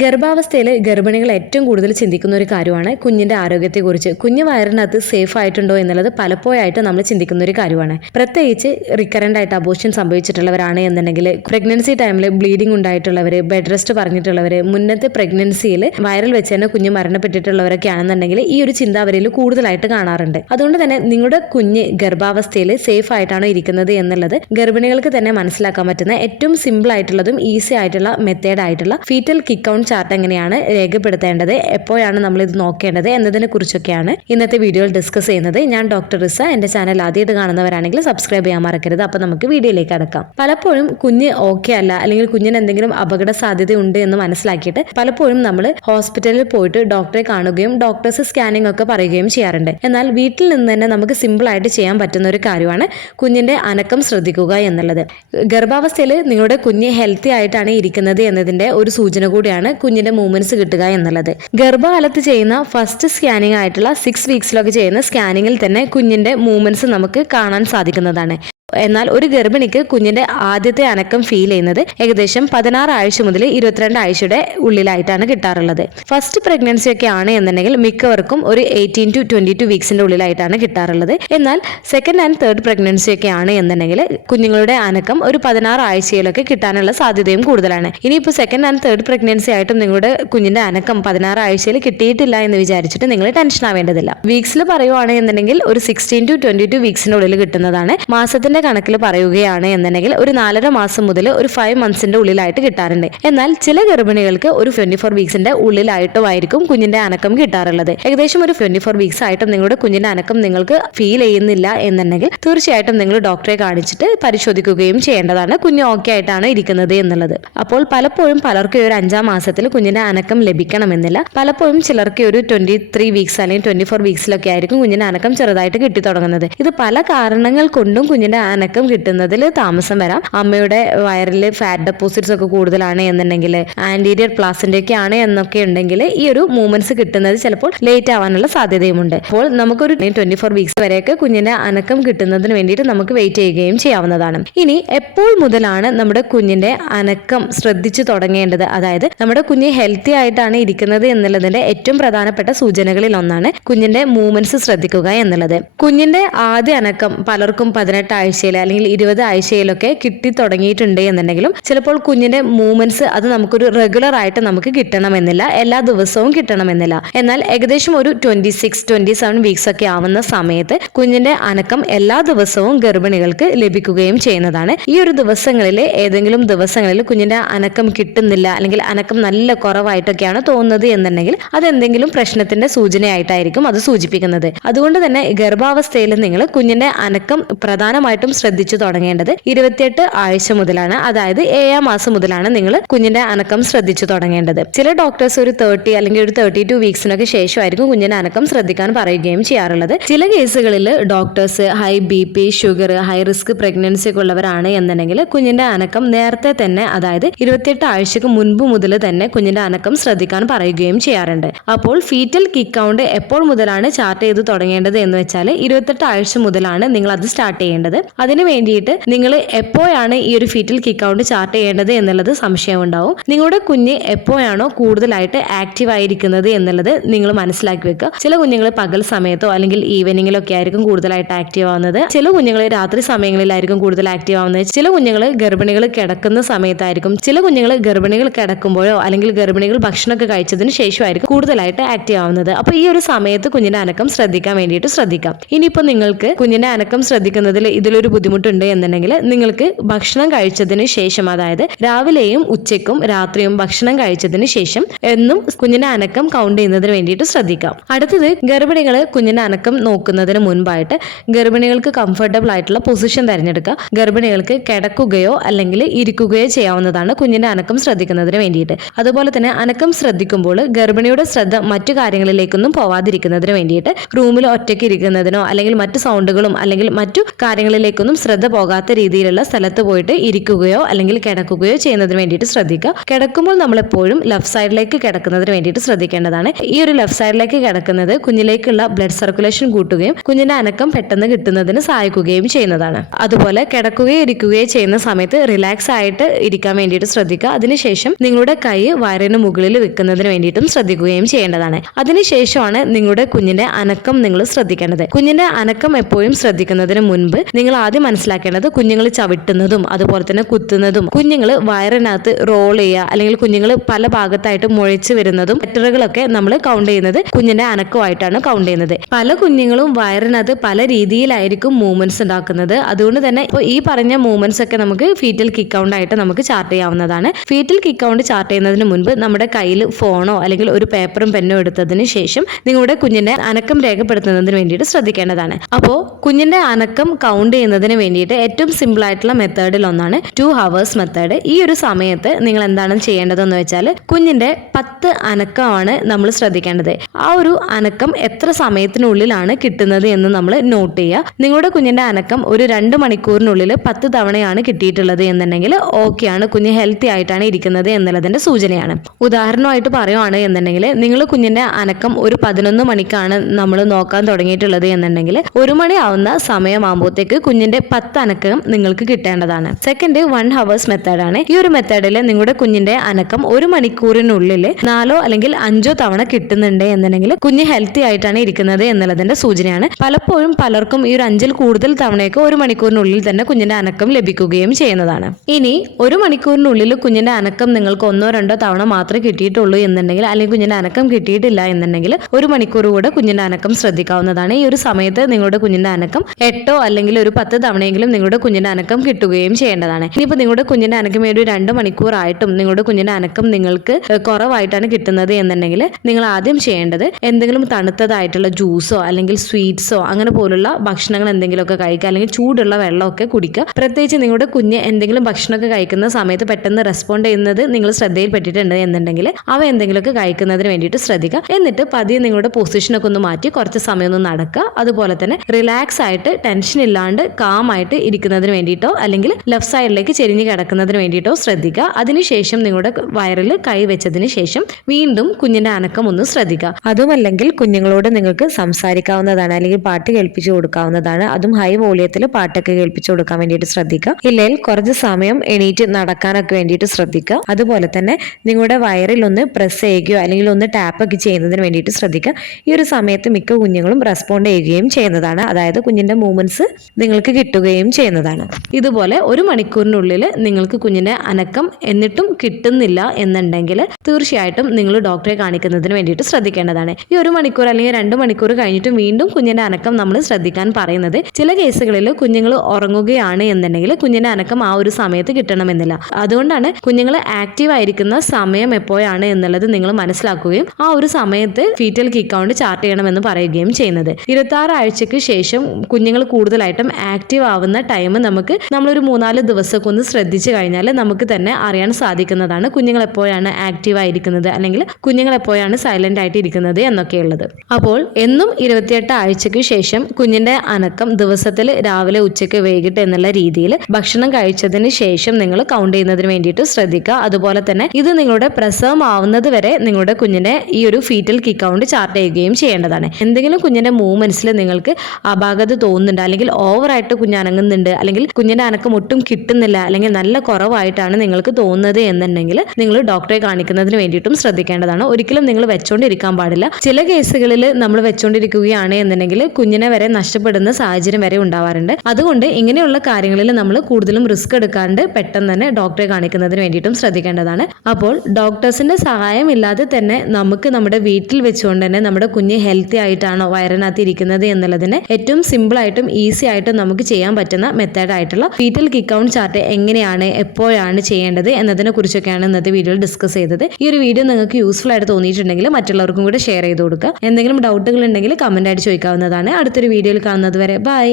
ഗർഭാവസ്ഥയിൽ ഗർഭിണികൾ ഏറ്റവും കൂടുതൽ ചിന്തിക്കുന്ന ഒരു കാര്യമാണ് കുഞ്ഞിന്റെ ആരോഗ്യത്തെക്കുറിച്ച്. കുഞ്ഞ് വയറിനകത്ത് സേഫ് ആയിട്ടുണ്ടോ എന്നുള്ളത് പലപ്പോഴായിട്ട് നമ്മൾ ചിന്തിക്കുന്ന ഒരു കാര്യമാണ്. പ്രത്യേകിച്ച് റിക്കറന്റ് ആയിട്ട് അബോർഷൻ സംഭവിച്ചിട്ടുള്ളവരാണ് എന്നുണ്ടെങ്കിൽ, പ്രഗ്നൻസി ടൈമിൽ ബ്ലീഡിംഗ് ഉണ്ടായിട്ടുള്ളവർ, ബെഡ് റെസ്റ്റ് പറഞ്ഞിട്ടുള്ളവർ, മുന്നത്തെ പ്രഗ്നൻസിയിൽ വയറിൽ വെച്ച് തന്നെ കുഞ്ഞ് മരണപ്പെട്ടിട്ടുള്ളവരൊക്കെ ആണെന്നുണ്ടെങ്കിൽ ഈ ഒരു ചിന്ത അവരിൽ കൂടുതലായിട്ട് കാണാറുണ്ട്. അതുകൊണ്ട് തന്നെ നിങ്ങളുടെ കുഞ്ഞ് ഗർഭാവസ്ഥയിൽ സേഫ് ആയിട്ടാണോ ഇരിക്കുന്നത് എന്നുള്ളത് ഗർഭിണികൾക്ക് തന്നെ മനസ്സിലാക്കാൻ പറ്റുന്ന ഏറ്റവും സിമ്പിൾ ആയിട്ടുള്ളതും ഈസി ആയിട്ടുള്ള മെത്തേഡ് ആയിട്ടുള്ള ഫീറ്റൽ കിക്ക് ഔട്ട് ചാർട്ട് എങ്ങനെയാണ് രേഖപ്പെടുത്തേണ്ടത്, എപ്പോഴാണ് നമ്മൾ ഇത് നോക്കേണ്ടത് എന്നതിനെ കുറിച്ചൊക്കെയാണ് ഇന്നത്തെ വീഡിയോയിൽ ഡിസ്കസ് ചെയ്യുന്നത്. ഞാൻ ഡോക്ടർ റിസ. എന്റെ ചാനൽ ആദ്യമായിട്ട് കാണുന്നവരാണെങ്കിൽ സബ്സ്ക്രൈബ് ചെയ്യാൻ മറക്കരുത്. അപ്പൊ നമുക്ക് വീഡിയോയിലേക്ക് കടക്കാം. പലപ്പോഴും കുഞ്ഞ് ഓക്കെ അല്ല, അല്ലെങ്കിൽ കുഞ്ഞിന് എന്തെങ്കിലും അപകട സാധ്യത ഉണ്ട് എന്ന് മനസ്സിലാക്കിയിട്ട് പലപ്പോഴും നമ്മൾ ഹോസ്പിറ്റലിൽ പോയിട്ട് ഡോക്ടറെ കാണുകയും ഡോക്ടേഴ്സ് സ്കാനിങ് ഒക്കെ പറയുകയും ചെയ്യാറുണ്ട്. എന്നാൽ വീട്ടിൽ നിന്ന് തന്നെ നമുക്ക് സിമ്പിൾ ആയിട്ട് ചെയ്യാൻ പറ്റുന്ന ഒരു കാര്യമാണ് കുഞ്ഞിന്റെ അനക്കം ശ്രദ്ധിക്കുക എന്നുള്ളത്. ഗർഭാവസ്ഥയിൽ നിങ്ങളുടെ കുഞ്ഞ് ഹെൽത്തി ആയിട്ടാണ് ഇരിക്കുന്നത് എന്നതിന്റെ ഒരു സൂചന കൂടിയാണ് കുഞ്ഞിന്റെ മൂവ്മെന്റ്സ് കിട്ടുക എന്നുള്ളത്. ഗർഭകാലത്ത് ചെയ്യുന്ന ഫസ്റ്റ് സ്കാനിങ് ആയിട്ടുള്ള 6 വീക്സിലൊക്കെ ചെയ്യുന്ന സ്കാനിങ്ങിൽ തന്നെ കുഞ്ഞിന്റെ മൂവ്മെന്റ്സ് നമുക്ക് കാണാൻ സാധിക്കുന്നതാണ്. എന്നാൽ ഒരു ഗർഭിണിക്ക് കുഞ്ഞിന്റെ ആദ്യത്തെ അനക്കം ഫീൽ ചെയ്യുന്നത് ഏകദേശം 16 ആഴ്ച മുതൽ 22 ആഴ്ചയുടെ ഉള്ളിലായിട്ടാണ് കിട്ടാറുള്ളത്. ഫസ്റ്റ് പ്രഗ്നൻസി ഒക്കെ ആണ് എന്നുണ്ടെങ്കിൽ മിക്കവർക്കും ഒരു 18 to 22 വീക്സിന്റെ ഉള്ളിലായിട്ടാണ് കിട്ടാറുള്ളത്. എന്നാൽ സെക്കൻഡ് ആൻഡ് തേർഡ് പ്രഗ്നൻസി ഒക്കെ ആണ് എന്നുണ്ടെങ്കിൽ കുഞ്ഞുങ്ങളുടെ അനക്കം ഒരു 16 ആഴ്ചയിലൊക്കെ കിട്ടാനുള്ള സാധ്യതയും കൂടുതലാണ്. ഇനിയിപ്പോൾ സെക്കൻഡ് ആൻഡ് തേർഡ് പ്രഗ്നൻസി ആയിട്ടും നിങ്ങളുടെ കുഞ്ഞിന്റെ അനക്കം 16 ആഴ്ചയിൽ കിട്ടിയിട്ടില്ല എന്ന് വിചാരിച്ചിട്ട് നിങ്ങൾ ടെൻഷൻ ആവേണ്ടതില്ല. വീക്സിൽ പറയുവാണ് എന്നുണ്ടെങ്കിൽ ഒരു 16 to 22 വീക്സിന്റെ ഉള്ളിൽ കിട്ടുന്നതാണ്. മാസത്തിന്റെ കണക്കിൽ പറയുകയാണ് എന്നുണ്ടെങ്കിൽ ഒരു 4.5 മാസം മുതൽ ഒരു 5 മന്ത്സിന്റെ ഉള്ളിലായിട്ട് കിട്ടാറുണ്ട്. എന്നാൽ ചില ഗർഭിണികൾക്ക് ഒരു 24 വീക്സിന്റെ ഉള്ളിലായിട്ടും ആയിരിക്കും കുഞ്ഞിന്റെ അനക്കം കിട്ടാറുള്ളത്. ഏകദേശം ഒരു 24 വീക്സ് ആയിട്ടും നിങ്ങളുടെ കുഞ്ഞിന്റെ അനക്കം നിങ്ങൾക്ക് ഫീൽ ചെയ്യുന്നില്ല എന്നുണ്ടെങ്കിൽ തീർച്ചയായിട്ടും നിങ്ങൾ ഡോക്ടറെ കാണിച്ചിട്ട് പരിശോധിക്കുകയും ചെയ്യേണ്ടതാണ് കുഞ്ഞ് ഓക്കെ ആയിട്ടാണ് ഇരിക്കുന്നത് എന്നുള്ളത്. അപ്പോൾ പലപ്പോഴും പലർക്കും ഒരു 5-ാം മാസത്തിൽ കുഞ്ഞിന്റെ അനക്കം ലഭിക്കണമെന്നില്ല. പലപ്പോഴും ചിലർക്ക് ഒരു 23 വീക്സ് അല്ലെങ്കിൽ 24 വീക്സിലൊക്കെ ആയിരിക്കും കുഞ്ഞിന്റെ അനക്കം ചെറുതായിട്ട് കിട്ടി തുടങ്ങുന്നത്. ഇത് പല കാരണങ്ങൾ കൊണ്ടും കുഞ്ഞിന്റെ അനക്കം കിട്ടുന്നതിൽ താമസം വരാം. അമ്മയുടെ വയറിൽ ഫാറ്റ് ഡെപ്പോസിറ്റ്സ് ഒക്കെ കൂടുതലാണ് എന്നുണ്ടെങ്കിൽ, ആന്റീരിയർ പ്ലാസന്റ ഒക്കെ ആണ് എന്നൊക്കെ ഉണ്ടെങ്കിൽ ഈ ഒരു മൂവ്മെന്റ്സ് കിട്ടുന്നത് ചിലപ്പോൾ ലേറ്റ് ആവാനുള്ള സാധ്യതയുമുണ്ട്. അപ്പോൾ നമുക്കൊരു 24 വീക്സ് വരെയൊക്കെ കുഞ്ഞിന്റെ അനക്കം കിട്ടുന്നതിന് വേണ്ടിയിട്ട് നമുക്ക് വെയിറ്റ് ചെയ്യുകയും ചെയ്യാവുന്നതാണ്. ഇനി എപ്പോൾ മുതലാണ് നമ്മുടെ കുഞ്ഞിന്റെ അനക്കം ശ്രദ്ധിച്ചു തുടങ്ങേണ്ടത്, അതായത് നമ്മുടെ കുഞ്ഞ് ഹെൽത്തി ആയിട്ടാണ് ഇരിക്കുന്നത് എന്നുള്ളതിന്റെ ഏറ്റവും പ്രധാനപ്പെട്ട സൂചനകളിൽ ഒന്നാണ് കുഞ്ഞിന്റെ മൂവ്മെന്റ്സ് ശ്രദ്ധിക്കുക എന്നുള്ളത്. കുഞ്ഞിന്റെ ആദ്യ അനക്കം പലർക്കും 18 ആഴ്ചയിൽ അല്ലെങ്കിൽ 20 ആഴ്ചയിലൊക്കെ കിട്ടി തുടങ്ങിയിട്ടുണ്ട് എന്നുണ്ടെങ്കിലും ചിലപ്പോൾ കുഞ്ഞിന്റെ മൂവ്മെന്റ്സ് അത് നമുക്കൊരു റെഗുലർ ആയിട്ട് നമുക്ക് കിട്ടണമെന്നില്ല, എല്ലാ ദിവസവും കിട്ടണമെന്നില്ല. എന്നാൽ ഏകദേശം ഒരു 26-27 വീക്സ് ഒക്കെ ആവുന്ന സമയത്ത് കുഞ്ഞിന്റെ അനക്കം എല്ലാ ദിവസവും ഗർഭിണികൾക്ക് ലഭിക്കുകയും ചെയ്യുന്നതാണ്. ഈ ഒരു ദിവസങ്ങളിൽ ഏതെങ്കിലും ദിവസങ്ങളിൽ കുഞ്ഞിന്റെ അനക്കം കിട്ടുന്നില്ല അല്ലെങ്കിൽ അനക്കം നല്ല കുറവായിട്ടൊക്കെയാണ് തോന്നുന്നത് എന്നുണ്ടെങ്കിൽ അതെന്തെങ്കിലും പ്രശ്നത്തിന്റെ സൂചനയായിട്ടായിരിക്കും അത് സൂചിപ്പിക്കുന്നത്. അതുകൊണ്ട് തന്നെ ഗർഭാവസ്ഥയിൽ നിങ്ങൾ കുഞ്ഞിന്റെ അനക്കം പ്രധാനമായിട്ടും ശ്രദ്ധിച്ചു തുടങ്ങേണ്ടത് 28 ആഴ്ച മുതലാണ്, അതായത് 7-ാം മാസം മുതലാണ് നിങ്ങൾ കുഞ്ഞിന്റെ അനക്കം ശ്രദ്ധിച്ചു തുടങ്ങേണ്ടത്. ചില ഡോക്ടേഴ്സ് ഒരു 30 അല്ലെങ്കിൽ ഒരു 32 വീക്സിനൊക്കെ ശേഷമായിരിക്കും കുഞ്ഞിന്റെ അനക്കം ശ്രദ്ധിക്കാൻ പറയുകയും ചെയ്യാറുള്ളത്. ചില കേസുകളിൽ doctors high BP, sugar, high risk pregnancy ഒക്കെ ഉള്ളവരാണ് എന്നുണ്ടെങ്കിൽ കുഞ്ഞിന്റെ അനക്കം നേരത്തെ തന്നെ, അതായത് 28 ആഴ്ചക്ക് മുൻപ് മുതൽ തന്നെ കുഞ്ഞിന്റെ അനക്കം ശ്രദ്ധിക്കാൻ പറയുകയും ചെയ്യാറുണ്ട്. അപ്പോൾ ഫീറ്റൽ കിക്ക് കൗണ്ട് എപ്പോൾ മുതലാണ് ചാർട്ട് ചെയ്ത് തുടങ്ങേണ്ടത് എന്ന് വെച്ചാൽ 28 ആഴ്ച മുതലാണ് നിങ്ങൾ അത് സ്റ്റാർട്ട് ചെയ്യേണ്ടത്. അതിന് വേണ്ടിയിട്ട് നിങ്ങൾ എപ്പോഴാണ് ഈ ഒരു ഫീറ്റൽ കിക്ക് ഔട്ട് ചാർട്ട് ചെയ്യേണ്ടത് എന്നുള്ളത് സംശയം ഉണ്ടാവും. നിങ്ങളുടെ കുഞ്ഞ് എപ്പോഴാണോ കൂടുതലായിട്ട് ആക്റ്റീവ് ആയിരിക്കുന്നത് എന്നുള്ളത് നിങ്ങൾ മനസ്സിലാക്കി വെക്കുക. ചില കുഞ്ഞുങ്ങൾ പകൽ സമയത്തോ അല്ലെങ്കിൽ ഈവനിങ്ങിലൊക്കെ ആയിരിക്കും കൂടുതലായിട്ട് ആക്റ്റീവ് ആവുന്നത്. ചില കുഞ്ഞുങ്ങൾ രാത്രി സമയങ്ങളിലായിരിക്കും കൂടുതൽ ആക്റ്റീവ് ആവുന്നത്. ചില കുഞ്ഞുങ്ങൾ ഗർഭിണികൾ കിടക്കുന്ന സമയത്തായിരിക്കും. ചില കുഞ്ഞുങ്ങൾ ഗർഭിണികൾ കിടക്കുമ്പോഴോ അല്ലെങ്കിൽ ഗർഭിണികൾ ഭക്ഷണമൊക്കെ കഴിച്ചതിന് ശേഷമായിരിക്കും കൂടുതലായിട്ട് ആക്റ്റീവ് ആവുന്നത്. അപ്പോൾ ഈ ഒരു സമയത്ത് കുഞ്ഞിന്റെ അനക്കം ശ്രദ്ധിക്കാൻ വേണ്ടിയിട്ട് ശ്രദ്ധിക്കാം. ഇനിയിപ്പോൾ നിങ്ങൾക്ക് കുഞ്ഞിന്റെ അനക്കം ശ്രദ്ധിക്കുന്നതിൽ ഇതിലൊരു ബുദ്ധിമുട്ടുണ്ട് എന്നുണ്ടെങ്കിൽ നിങ്ങൾക്ക് ഭക്ഷണം കഴിച്ചതിന് ശേഷം, അതായത് രാവിലെയും ഉച്ചയ്ക്കും രാത്രിയും ഭക്ഷണം കഴിച്ചതിന് ശേഷം എന്നും കുഞ്ഞിന്റെ അനക്കം കൗണ്ട് ചെയ്യുന്നതിന് വേണ്ടിയിട്ട് ശ്രദ്ധിക്കാം. അടുത്തത്, ഗർഭിണികൾ കുഞ്ഞിന്റെ അനക്കം നോക്കുന്നതിന് മുൻപായിട്ട് ഗർഭിണികൾക്ക് കംഫർട്ടബിൾ ആയിട്ടുള്ള പൊസിഷൻ തിരഞ്ഞെടുക്കുക. ഗർഭിണികൾക്ക് കിടക്കുകയോ അല്ലെങ്കിൽ ഇരിക്കുകയോ ചെയ്യാവുന്നതാണ് കുഞ്ഞിന്റെ അനക്കം ശ്രദ്ധിക്കുന്നതിന് വേണ്ടിയിട്ട്. അതുപോലെ തന്നെ അനക്കം ശ്രദ്ധിക്കുമ്പോൾ ഗർഭിണിയുടെ ശ്രദ്ധ മറ്റു കാര്യങ്ങളിലേക്കൊന്നും പോവാതിരിക്കുന്നതിന് വേണ്ടിയിട്ട് റൂമിൽ ഒറ്റയ്ക്ക് ഇരിക്കുന്നതിനോ അല്ലെങ്കിൽ മറ്റു സൗണ്ടുകളും അല്ലെങ്കിൽ മറ്റു കാര്യങ്ങളിലേക്ക് ഭാഗങ്ങളിലേക്കൊന്നും ശ്രദ്ധ പോകാത്ത രീതിയിലുള്ള സ്ഥലത്ത് പോയിട്ട് ഇരിക്കുകയോ അല്ലെങ്കിൽ കിടക്കുകയോ ചെയ്യുന്നതിന് വേണ്ടിയിട്ട് ശ്രദ്ധിക്കുക. കിടക്കുമ്പോൾ നമ്മളെപ്പോഴും ലെഫ്റ്റ് സൈഡിലേക്ക് കിടക്കുന്നതിന് വേണ്ടിയിട്ട് ശ്രദ്ധിക്കേണ്ടതാണ്. ഈ ഒരു ലെഫ്റ്റ് സൈഡിലേക്ക് കിടക്കുന്നത് കുഞ്ഞിലേക്കുള്ള ബ്ലഡ് സർക്കുലേഷൻ കൂട്ടുകയും കുഞ്ഞിന്റെ അനക്കം പെട്ടെന്ന് കിട്ടുന്നതിന് സഹായിക്കുകയും ചെയ്യുന്നതാണ്. അതുപോലെ കിടക്കുകയോ ഇരിക്കുകയോ ചെയ്യുന്ന സമയത്ത് റിലാക്സ് ആയിട്ട് ഇരിക്കാൻ വേണ്ടിയിട്ട് ശ്രദ്ധിക്കുക. അതിനുശേഷം നിങ്ങളുടെ കൈ വയറിന് മുകളിൽ വെക്കുന്നതിന് വേണ്ടിയിട്ടും ശ്രദ്ധിക്കുകയും ചെയ്യേണ്ടതാണ്. അതിനുശേഷമാണ് നിങ്ങളുടെ കുഞ്ഞിന്റെ അനക്കം നിങ്ങൾ ശ്രദ്ധിക്കേണ്ടത്. കുഞ്ഞിന്റെ അനക്കം എപ്പോഴും ശ്രദ്ധിക്കുന്നതിന് മുൻപ് നിങ്ങൾ ആദ്യം മനസ്സിലാക്കേണ്ടത് കുഞ്ഞുങ്ങൾ ചവിട്ടുന്നതും അതുപോലെ തന്നെ കുത്തുന്നതും കുഞ്ഞുങ്ങൾ വയറിനകത്ത് റോൾ ചെയ്യുക അല്ലെങ്കിൽ കുഞ്ഞുങ്ങൾ പല ഭാഗത്തായിട്ട് മുഴച്ചു വരുന്നതും ലെറ്ററുകളൊക്കെ നമ്മൾ കൗണ്ട് ചെയ്യുന്നത് കുഞ്ഞിന്റെ അനക്കമായിട്ടാണ് കൗണ്ട് ചെയ്യുന്നത്. പല കുഞ്ഞുങ്ങളും വയറിനകത്ത് പല രീതിയിലായിരിക്കും മൂവ്മെന്റ്സ് ഉണ്ടാക്കുന്നത്. അതുകൊണ്ട് തന്നെ ഇപ്പോൾ ഈ പറഞ്ഞ മൂവ്മെന്റ്സ് ഒക്കെ നമുക്ക് ഫീറ്റൽ കിക്ക് കൗണ്ട് ആയിട്ട് നമുക്ക് ചാർട്ട് ചെയ്യാവുന്നതാണ്. ഫീറ്റൽ കിക്ക് കൗണ്ട് ചാർട്ട് ചെയ്യുന്നതിന് മുൻപ് നമ്മുടെ കയ്യിൽ ഫോണോ അല്ലെങ്കിൽ ഒരു പേപ്പറും പെന്നോ എടുത്തതിന് ശേഷം നിങ്ങളുടെ കുഞ്ഞിന്റെ അനക്കം രേഖപ്പെടുത്തുന്നതിന് വേണ്ടിയിട്ട് ശ്രദ്ധിക്കേണ്ടതാണ്. അപ്പോൾ കുഞ്ഞിന്റെ അനക്കം കൗണ്ട് ചെയ്യുന്നതിന് വേണ്ടിയിട്ട് ഏറ്റവും സിമ്പിൾ ആയിട്ടുള്ള മെത്തേഡിൽ ഒന്നാണ് 2 hours മെത്തേഡ്. ഈ ഒരു സമയത്ത് നിങ്ങൾ എന്താണ് ചെയ്യേണ്ടതെന്ന് വെച്ചാൽ കുഞ്ഞിന്റെ 10 അനക്കമാണ് നമ്മൾ ശ്രദ്ധിക്കേണ്ടത്. ആ ഒരു അനക്കം എത്ര സമയത്തിനുള്ളിലാണ് കിട്ടുന്നത് എന്ന് നമ്മൾ നോട്ട് ചെയ്യുക. നിങ്ങളുടെ കുഞ്ഞിന്റെ അനക്കം ഒരു 2 മണിക്കൂറിനുള്ളിൽ 10 തവണയാണ് കിട്ടിയിട്ടുള്ളത് എന്നുണ്ടെങ്കിൽ ഓക്കെയാണ്, കുഞ്ഞ് ഹെൽത്തി ആയിട്ടാണ് ഇരിക്കുന്നത് എന്നുള്ളതിന്റെ സൂചനയാണ്. ഉദാഹരണമായിട്ട് പറയുവാണ് എന്നുണ്ടെങ്കിൽ നിങ്ങൾ കുഞ്ഞിന്റെ അനക്കം ഒരു 11 മണിക്കാണ് നമ്മൾ നോക്കാൻ തുടങ്ങിയിട്ടുള്ളത് എന്നുണ്ടെങ്കിൽ 1 മണി ആവുന്ന സമയമാകുമ്പോഴത്തേക്ക് കുഞ്ഞിന്റെ 10 അനക്കം നിങ്ങൾക്ക് കിട്ടേണ്ടതാണ്. സെക്കൻഡ് 1 hours മെത്തേഡാണ്. ഈ ഒരു മെത്തേഡിൽ നിങ്ങളുടെ കുഞ്ഞിന്റെ അനക്കം 1 മണിക്കൂറിനുള്ളിൽ 4 അല്ലെങ്കിൽ 5 തവണ കിട്ടുന്നുണ്ട് എന്നുണ്ടെങ്കിൽ കുഞ്ഞ് ഹെൽത്തി ആയിട്ടാണ് ഇരിക്കുന്നത് എന്നുള്ളതിന്റെ സൂചനയാണ്. പലപ്പോഴും പലർക്കും ഈ ഒരു 5-ൽ കൂടുതൽ തവണയൊക്കെ 1 മണിക്കൂറിനുള്ളിൽ തന്നെ കുഞ്ഞിന്റെ അനക്കം ലഭിക്കുകയും ചെയ്യുന്നതാണ്. ഇനി 1 മണിക്കൂറിനുള്ളിൽ കുഞ്ഞിന്റെ അനക്കം നിങ്ങൾക്ക് 1-2 തവണ മാത്രമേ കിട്ടിയിട്ടുള്ളൂ എന്നുണ്ടെങ്കിൽ അല്ലെങ്കിൽ കുഞ്ഞിന്റെ അനക്കം കിട്ടിയിട്ടില്ല എന്നുണ്ടെങ്കിൽ 1 മണിക്കൂർ കൂടെ കുഞ്ഞിന്റെ അനക്കം ശ്രദ്ധിക്കാവുന്നതാണ്. ഈ ഒരു സമയത്ത് നിങ്ങളുടെ കുഞ്ഞിന്റെ അനക്കം 8 അല്ലെങ്കിൽ ഒരു 10 തവണയെങ്കിലും നിങ്ങളുടെ കുഞ്ഞിന്റെ അനക്കം കിട്ടുകയും ചെയ്യേണ്ടതാണ്. ഇനിയിപ്പോൾ നിങ്ങളുടെ കുഞ്ഞിന്റെ അനക്കം ഒരു 2 മണിക്കൂറായിട്ടും നിങ്ങളുടെ കുഞ്ഞിന്റെ അനക്കം നിങ്ങൾക്ക് കുറവായിട്ടാണ് കിട്ടുന്നത് എന്നുണ്ടെങ്കിൽ നിങ്ങൾ ആദ്യം ചെയ്യേണ്ടത് എന്തെങ്കിലും തണുത്തതായിട്ടുള്ള ജ്യൂസോ അല്ലെങ്കിൽ സ്വീറ്റ്സോ അങ്ങനെ പോലുള്ള ഭക്ഷണങ്ങൾ എന്തെങ്കിലുമൊക്കെ കഴിക്കുക, അല്ലെങ്കിൽ ചൂടുള്ള വെള്ളമൊക്കെ കുടിക്കുക. പ്രത്യേകിച്ച് നിങ്ങളുടെ കുഞ്ഞ് എന്തെങ്കിലും ഭക്ഷണമൊക്കെ കഴിക്കുന്ന സമയത്ത് പെട്ടെന്ന് റെസ്പോണ്ട് ചെയ്യുന്നത് നിങ്ങൾ ശ്രദ്ധയിൽപ്പെട്ടിട്ടുണ്ട് എന്നുണ്ടെങ്കിൽ അവ എന്തെങ്കിലുമൊക്കെ കഴിക്കുന്നതിന് വേണ്ടിയിട്ട് ശ്രദ്ധിക്കുക. എന്നിട്ട് പതിയെ നിങ്ങളുടെ പൊസിഷനൊക്കെ ഒന്ന് മാറ്റി കുറച്ച് സമയം ഒന്ന് നടക്കുക. അതുപോലെ തന്നെ റിലാക്സ് ആയിട്ട് ടെൻഷൻ ഇല്ലാണ്ട് കാം ആയിട്ട് ഇരിക്കുന്നതിന് വേണ്ടിയിട്ടോ അല്ലെങ്കിൽ ലെഫ്റ്റ് സൈഡിലേക്ക് ചെരിഞ്ഞ് കിടക്കുന്നതിന് വേണ്ടിയിട്ടോ ശ്രദ്ധിക്കുക. അതിനുശേഷം നിങ്ങളുടെ വയറിൽ കൈ വെച്ചതിന് ശേഷം വീണ്ടും കുഞ്ഞിന്റെ അനക്കം ഒന്ന് ശ്രദ്ധിക്കുക. അതുമല്ലെങ്കിൽ കുഞ്ഞുങ്ങളോട് നിങ്ങൾക്ക് സംസാരിക്കാവുന്നതാണ്, അല്ലെങ്കിൽ പാട്ട് കേൾപ്പിച്ചു കൊടുക്കാവുന്നതാണ്. അതും ഹൈ വോളിയത്തിൽ പാട്ടൊക്കെ കേൾപ്പിച്ചു കൊടുക്കാൻ വേണ്ടിയിട്ട് ശ്രദ്ധിക്കുക. ഇല്ലെങ്കിൽ കുറച്ച് സമയം എണീറ്റ് നടക്കാനൊക്കെ വേണ്ടിയിട്ട് ശ്രദ്ധിക്കുക. അതുപോലെ തന്നെ നിങ്ങളുടെ വയറിൽ ഒന്ന് പ്രസ് ചെയ്യുകയോ അല്ലെങ്കിൽ ഒന്ന് ടാപ്പൊക്കെ ചെയ്യുന്നതിന് വേണ്ടിയിട്ട് ശ്രദ്ധിക്കുക. ഈ ഒരു സമയത്ത് മിക്ക കുഞ്ഞുങ്ങളും റെസ്പോണ്ട് ചെയ്യുകയും ചെയ്യുന്നതാണ്. അതായത് കുഞ്ഞിന്റെ മൂവ്മെന്റ്സ് നിങ്ങൾക്ക് കിട്ടുകയും ചെയ്യുന്നതാണ്. ഇതുപോലെ 1 മണിക്കൂറിനുള്ളിൽ നിങ്ങൾക്ക് കുഞ്ഞിന്റെ അനക്കം എന്നിട്ടും കിട്ടുന്നില്ല എന്നുണ്ടെങ്കിൽ തീർച്ചയായിട്ടും നിങ്ങൾ ഡോക്ടറെ കാണിക്കുന്നതിന് വേണ്ടിയിട്ട് ശ്രദ്ധിക്കേണ്ടതാണ്. ഈ 1 മണിക്കൂർ അല്ലെങ്കിൽ 2 മണിക്കൂർ കഴിഞ്ഞിട്ട് വീണ്ടും കുഞ്ഞിന്റെ അനക്കം നമ്മൾ ശ്രദ്ധിക്കാൻ പറയുന്നത് ചില കേസുകളിൽ കുഞ്ഞുങ്ങൾ ഉറങ്ങുകയാണ് എന്നുണ്ടെങ്കിൽ കുഞ്ഞിന്റെ അനക്കം ആ ഒരു സമയത്ത് കിട്ടണമെന്നില്ല. അതുകൊണ്ടാണ് കുഞ്ഞുങ്ങൾ ആക്റ്റീവ് ആയിരിക്കുന്ന സമയം എപ്പോഴാണ് എന്നുള്ളത് നിങ്ങൾ മനസ്സിലാക്കുകയും ആ ഒരു സമയത്ത് ഫീറ്റൽ കിക്ക് കൗണ്ട് ചാർട്ട് ചെയ്യണമെന്ന് പറയുകയും ചെയ്യുന്നത്. 26 ആഴ്ചയ്ക്ക് ശേഷം കുഞ്ഞുങ്ങൾ കൂടുതലായിട്ടും ആക്റ്റീവ് ആവുന്ന ടൈം നമ്മളൊരു 3-4 ദിവസമൊക്കെ ഒന്ന് ശ്രദ്ധിച്ചു കഴിഞ്ഞാൽ നമുക്ക് തന്നെ അറിയാൻ സാധിക്കുന്നതാണ് കുഞ്ഞുങ്ങൾ എപ്പോഴാണ് ആക്റ്റീവ് ആയിരിക്കുന്നത് അല്ലെങ്കിൽ കുഞ്ഞുങ്ങൾ എപ്പോഴാണ് സൈലന്റ് ആയിട്ട് ഇരിക്കുന്നത് എന്നൊക്കെയുള്ളത്. അപ്പോൾ എന്നും 28 ആഴ്ചയ്ക്ക് ശേഷം കുഞ്ഞിന്റെ അനക്കം ദിവസത്തിൽ രാവിലെ ഉച്ചയ്ക്ക് വൈകിട്ട് എന്നുള്ള രീതിയിൽ ഭക്ഷണം കഴിച്ചതിന് ശേഷം നിങ്ങൾ കൗണ്ട് ചെയ്യുന്നതിന് വേണ്ടിയിട്ട് ശ്രദ്ധിക്കുക. അതുപോലെ തന്നെ ഇത് നിങ്ങളുടെ പ്രസവം ആവുന്നത് വരെ നിങ്ങളുടെ കുഞ്ഞിന്റെ ഈ ഒരു ഫീറ്റൽ കിക്ക് കൗണ്ട് ചാർട്ട് ചെയ്യുകയും ചെയ്യേണ്ടതാണ്. എന്തെങ്കിലും കുഞ്ഞിന്റെ മൂവ്മെന്റ്സിൽ നിങ്ങൾക്ക് അപാകത തോന്നുന്നുണ്ട്, അല്ലെങ്കിൽ ഓവറായിട്ട് കുഞ്ഞ് അനങ്ങുന്നുണ്ട്, അല്ലെങ്കിൽ കുഞ്ഞിന്റെ അനക്കം ഒട്ടും കിട്ടുന്നില്ല, അല്ലെങ്കിൽ നല്ല കുറവായിട്ടാണ് നിങ്ങൾക്ക് തോന്നുന്നത് എന്നുണ്ടെങ്കിൽ നിങ്ങൾ ഡോക്ടറെ കാണിക്കുന്നതിന് വേണ്ടിയിട്ടും ശ്രദ്ധിക്കേണ്ടതാണ്. ഒരിക്കലും നിങ്ങൾ വെച്ചോണ്ടിരിക്കാൻ പാടില്ല. ചില കേസുകളിൽ നമ്മൾ വെച്ചോണ്ടിരിക്കുകയാണ് എന്നുണ്ടെങ്കിൽ കുഞ്ഞിനെ വരെ നഷ്ടപ്പെടുന്ന സാഹചര്യം വരെ ഉണ്ടാവാറുണ്ട്. അതുകൊണ്ട് ഇങ്ങനെയുള്ള കാര്യങ്ങളിൽ നമ്മൾ കൂടുതലും റിസ്ക് എടുക്കാണ്ട് പെട്ടെന്ന് തന്നെ ഡോക്ടറെ കാണിക്കുന്നതിന് വേണ്ടിയിട്ടും ശ്രദ്ധിക്കേണ്ടതാണ്. അപ്പോൾ ഡോക്ടേഴ്സിന്റെ സഹായം ഇല്ലാതെ തന്നെ നമുക്ക് നമ്മുടെ വീട്ടിൽ വെച്ചുകൊണ്ട് തന്നെ നമ്മുടെ കുഞ്ഞ് ഹെൽത്തി ആയിട്ടാണോ വയറിനകത്ത് ഇരിക്കുന്നത് എന്നുള്ളതിന് ഏറ്റവും സിമ്പിൾ ആയിട്ടും ഈസി ആയിട്ടും നമുക്ക് ചെയ്യാൻ പറ്റുന്ന മെത്തേഡ് ആയിട്ടുള്ള ഫീറ്റൽ കിക്ക് കൗണ്ട് ചാർട്ട് എങ്ങനെയാണ് എപ്പോഴാണ് ചെയ്യേണ്ടത് എന്നതിനെ കുറിച്ചൊക്കെയാണ് ഇന്നത്തെ വീഡിയോയിൽ ഡിസ്കസ് ചെയ്തത്. ഈ ഒരു വീഡിയോ നിങ്ങൾക്ക് യൂസ്ഫുൾ ആയിട്ട് തോന്നിയിട്ടുണ്ടെങ്കിൽ മറ്റുള്ളവർക്കും കൂടെ ഷെയർ ചെയ്ത് കൊടുക്കുക. എന്തെങ്കിലും ഡൗട്ടുകൾ ഉണ്ടെങ്കിൽ കമന്റ് ആയിട്ട് ചോദിക്കാവുന്നതാണ്. അടുത്തൊരു വീഡിയോയിൽ കാണുന്നത് വരെ ബൈ.